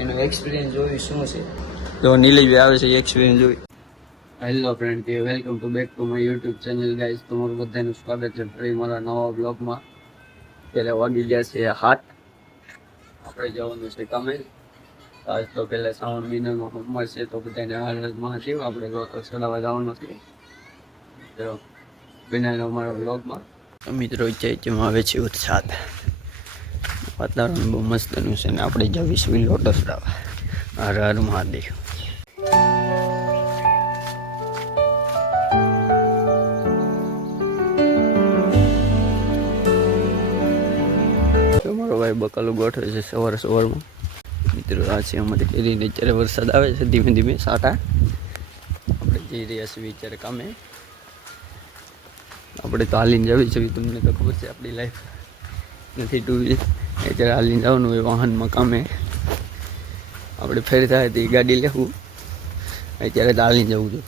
એનો એક્સપિરિયન્સ જોયું શું છે. તો નીલેશભાઈ આવે છે એક્સપિરિયન્સ જોઈ. Hello friend, welcome to back to my YouTube channel guys. તમારું બધાનું સ્વાગત છે ફરી મારા નવા બ્લોગમાં. ત્યારે વાગી ગયા છે 7. આપણે જવાનું છે કામે. આજ તો પહેલાં શ્રાવણ મહિનાનો હોમવર્ક છે, તો બધાને હાલતમાં થયું આપણે તો ચડાવવા જવાનું છે. તો બિનાનો અમારા બ્લોગમાં મિત્રો ચૈત્યમાં આવે છે ઉત્સાહ. વાતાવરણ બહુ મસ્તનું છે ને આપણે જઈશું લોટસ ડાવા. હર હર મહાદેવ. મારો ભાઈ બકાલું ગોઠવે છે સવારમાં. મિત્રો આ છે અમારી કેરીને અત્યારે વરસાદ આવે છે ધીમે ધીમે સાટા. આપણે જઈ રહ્યા છીએ અત્યારે કામે. આપણે તો હાલીને જવી છે, તમને તો ખબર છે આપણી લાઈફ નથી ટુ વ્હીલર. અત્યારે હાલીને જવાનું હોય વાહનમાં કામે. આપણે ફેર થાય તો ગાડી લેવું, અત્યારે તો હાલીને જવું છું.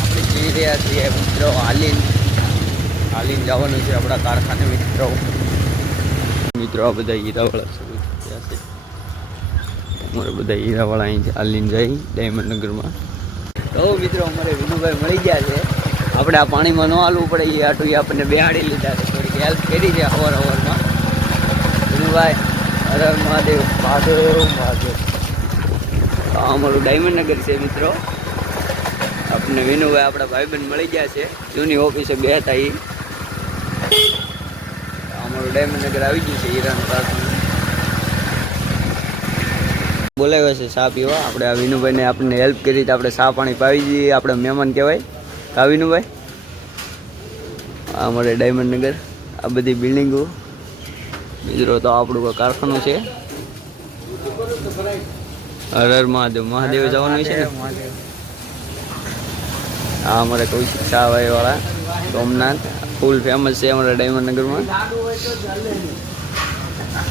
આપણે જઈ રહ્યા છીએ મિત્રો હાલીને જવાનું છે આપણા કારખાને. મિત્રો આ બધા હીરાવાળા શરૂ થયા છે. અમારે બધા હીરાવાળા અહીંથી હાલીને જાય ડાયમંડનગરમાં. તો મિત્રો અમારે વિનુભાઈ મળી ગયા છે. આપણે આ પાણીમાં ન હાલવું પડે એ આટું આપણને બેહાડી લીધા છે. થોડીક હેલ્પ કરી છે અવારમાં. વિનુભાઈ હર હર મહાદેવ. મહાદેવ. આ અમારું ડાયમંડનગર છે મિત્રો. આપણને વિનુભાઈ આપણા ભાઈબંધ મળી ગયા છે. જૂની ઓફિસે બે હતા એ. અમારું ડાયમંડનગર આવી ગયું છે હીરાનું કારખાનું. બોલાવ્યો છે ચા પીવા. આપણે આ વિનુભાઈને આપણને હેલ્પ કરી તો આપણે ચા પાણી પાવી દઈએ. આપણે મહેમાન કહેવાય કા વિનુભાઈ. આ અમારે ડાયમંડનગર આ બધી બિલ્ડિંગો. મિત્રો તો આપણું કારખાનું છે. હર હર મહાદેવ. મહાદેવ જવાનું છે ને. આ અમારે કૌશિક શાહભાઈ વાળા સોમનાથ ફૂલ ફેમસ છે અમારા ડાયમંડનગરમાં.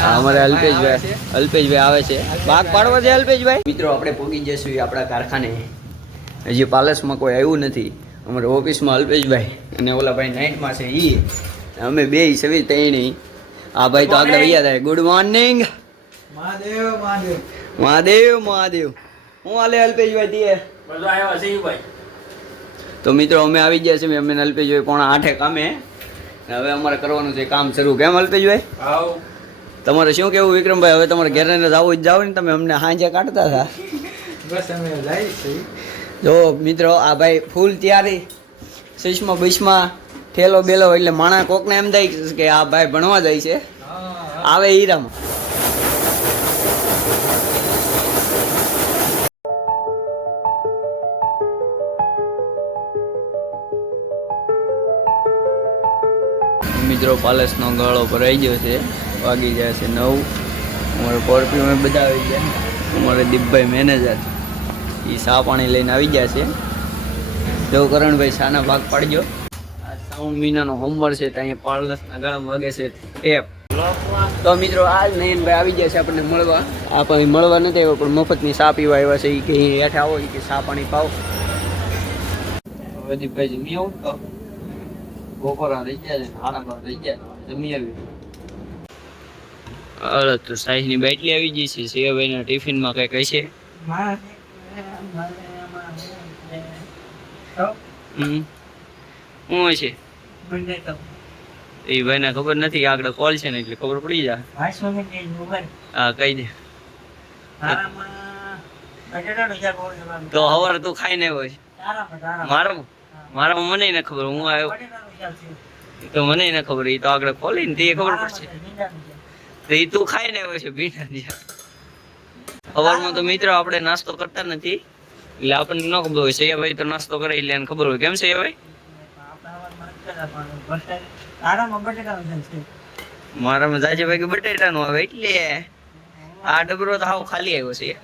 અમારે અલ્પેશભાઈ આવે છે. ભાગ પાડવા છે અલ્પેશભાઈ. મિત્રો આપણે પહોંચી જઈશું આપણા કારખાને. હજી પાલસમાં કોઈ આવ્યું નથી. અમારે ઓફિસમાં અલ્પેશભાઈ અને ઓલા ભાઈ નાઇટમાં છે એ. અમે બે સવી ત્રણેય. આ ભાઈ તો આગળ વૈયા થાય. Good morning. મહાદેવ. હું હાલે અલ્પેશભાઈ તે તો મિત્રો અમે આવી ગયા છીએ. અમે અલ્પેશભાઈ 7:30 કામે. હવે અમારે કરવાનું છે કામ શરૂ. કેમ અલ્પેશભાઈ? તમારે શું કેવું વિક્રમભાઈ? હવે તમારે ઘેર ને જાવ ને. તમે અમને હાંજે કાઢતા હતા. જો મિત્રો આ ભાઈ ફૂલ તૈયારી. શીશમાં બીસમાં ઠેલો બેલો એટલે માણા કોકને એમ થાય કે આ ભાઈ ભણવા જાય છે. આવે હીરામાં. મિત્રો પાલસનો ગાળો ભરાઈ ગયો છે. વાગી જાય છે 9. અમારે પરફ્યુમ બધા આવી ગયા. અમારે દીપભાઈ મેનેજર એ ચા પાણી લઈને આવી ગયા છે. જો કરણભાઈ શાના ભાગ પાડજો. આ શ્રાવણ મહિનાનો હોમવર્ક છે. ત્યાં પાલસના ગાળામાં વાગે છે ટેપ. તો મિત્રો આજ નયનભાઈ આવી ગયા છે આપણને મળવા. આપણે મળવા નથી આવ્યો પણ મફતની ચા પીવા આવ્યા છે. એ કે હેઠા આવો કે ચા પાણી પાવ. દીપભાઈ જમી આવું તો બપોરા રહી ગયા છે. આરામ રહી ગયા જમી આવી. તો સાઈઝની બાટલી આવી ગઈ છે. શિવાભાઈના ટિફિનમાં કઈ કહે છે. શું છે એ ભાઈને ખબર નથી. આગળ કોલ છે ને એટલે ખબર પડી જાય. હા કહી દે. તો હવારે તું ખાઈ ને હોય. મારામાં મને ન ખબર. હું આવ્યો તો મને ન ખબર. એ તો આગળ ખોલી ને તે ખબર પડશે. તો એ તું ખાઈ ને હોય છે ભીના. સવારમાં તો મિત્રો આપણે નાસ્તો કરતા નથી એટલે આપણને ન ખબર હોય. સૈયાભાઈ તો નાસ્તો કરે એટલે એને ખબર હોય. કેમ સૈયાભાઈ? મારામાં જાજેભાઈ કે બટેટા નો આવે એટલે આ ડબરો તો હાવ ખાલી આવ્યો છે.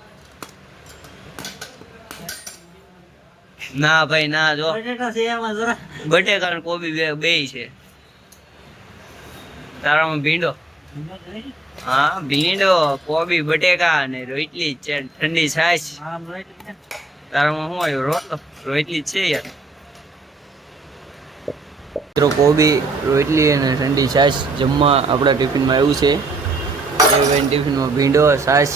ના ભાઈ ના. જો બટેકા કોબી બે છે. તારામાં ભીંડો. હા ભીંડો કોબી બટેકા અને રોટલી ઠંડી છાશ. તારામાં શું આવ્યું? રોટલો રોટલી જ છે યાર. મિત્રો કોબી રોટલી અને ઠંડી છાશ જમવા આપણા ટિફિનમાં એવું છે. સૈયાભાઈ ટિફિનમાં ભીંડો છાશ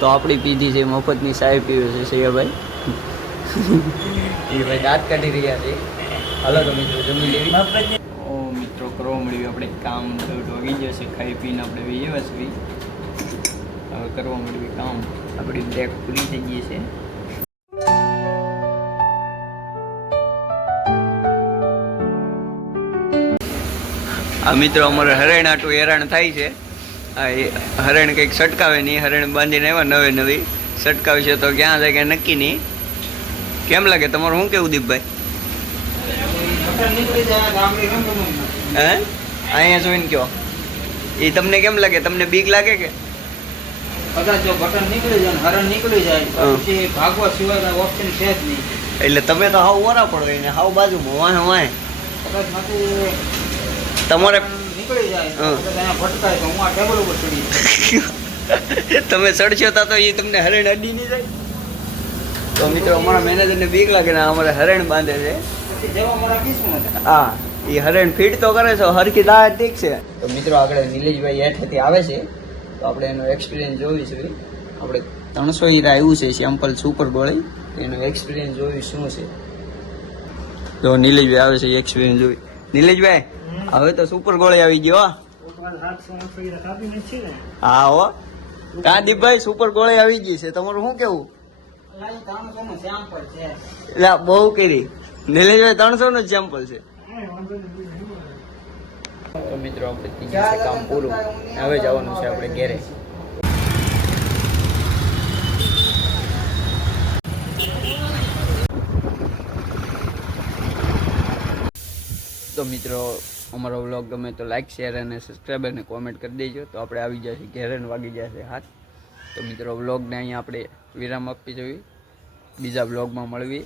તો આપણી પીધી છે, મફતની ચાય પીવે છે સૈયાભાઈ. એ ભાઈ દાંત કાઢી રહ્યા છે. હાલો તો મિત્રો જમી લેવી. ઓ મિત્રો કરવા મળ્યું આપણે કામ વાગી જશે, ખાઈ પીને આપણે વ્યવસ્થિત હવે કરવા મળ્યું કામ. આપણી બ્રેક પૂરી થઈ ગઈ છે. આ મિત્રો અમારે હરણ આટું હેરાન થાય છે. આ હરણ કંઈક સટકાવે નહીં, હરણ બાંધીને આવ્યા નવી સટકાવે છે તો ક્યાં જાય કે નક્કી નહીં. કેમ લાગે તમારું શું કેવું દીપભાઈ? હે અહીંયા જોઈને કયો એ તમને કેમ લાગે? તમને બીક લાગે કે? કદાચ જો બટન નીકળી જાય હરણ નીકળી જાય પછી ભાગવા સિવાય ઓપ્શન છે જ નહીં. એટલે તમે તો હાવ ઓરા પડો એને હાવ બાજુમાં વાંહે કદાચ માંથી તમારે નીકળી જાય તો અહીંયા ભટકાય તો હું આ ટેબલ ઉપર ચડી તમે સડશો તો એ તમને હરણ અડી નહીં જાય. તો મિત્રો અમારા મેનેજરને બીક લાગે ને અમારે હરણ બાંધે છે. પછી જેવા મારા કિસ્મત. હા એ હરણ ફીટ તો કરે છે, હરખી દાળ ઠીક છે. તો મિત્રો આગળ નિલેશભાઈ હેઠેથી આવે છે તો આપણે એનો એક્સપિરિયન્સ જોઈશું. આપણે 300 હીરા આવ્યું છે સેમ્પલ સુપર ગોળી, એનો એક્સપિરિયન્સ જોઈ શું છે. તો નિલેશભાઈ આવે છે એક્સપિરિયન્સ જોઈ. નિલેશભાઈ હવે તો સુપર ગોળી આવી ગયો. હા હો કા દીપભાઈ સુપર ગોળી આવી ગઈ છે. તમારું શું કેવું? એટલે બહુ કરી નિલેશભાઈ 300 નું જ સેમ્પલ છે. તો મિત્રો આપણે ત્રીજું કામ પૂરું, હવે જવાનું છે આપણે ઘેરે. તો મિત્રો અમારો વ્લોગ ગમે તો લાઈક શેર અને સબસ્ક્રાઈબ અને કોમેન્ટ કરી દેજો. તો આપણે આવી જશે ઘેરે ને વાગી જશે હાથ. તો મિત્રો વ્લોગને અહીંયા આપણે વિરામ આપી જોઈએ, બીજા વ્લોગમાં મળવી.